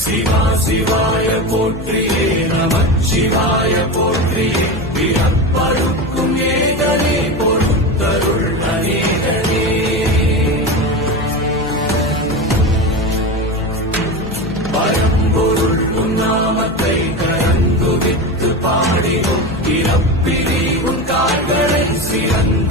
சிவா சிவாய போற்றியே நமச்சிவாய போற்றியே பிறப்பருக்கும் ஏகனே பொறுத்தருள் அநேகனே பரம்பொருள் உன்னாமத்தை கரங்குவித்து பாடினோம் பிறப்பிரி உன் கால்களை சிறந்த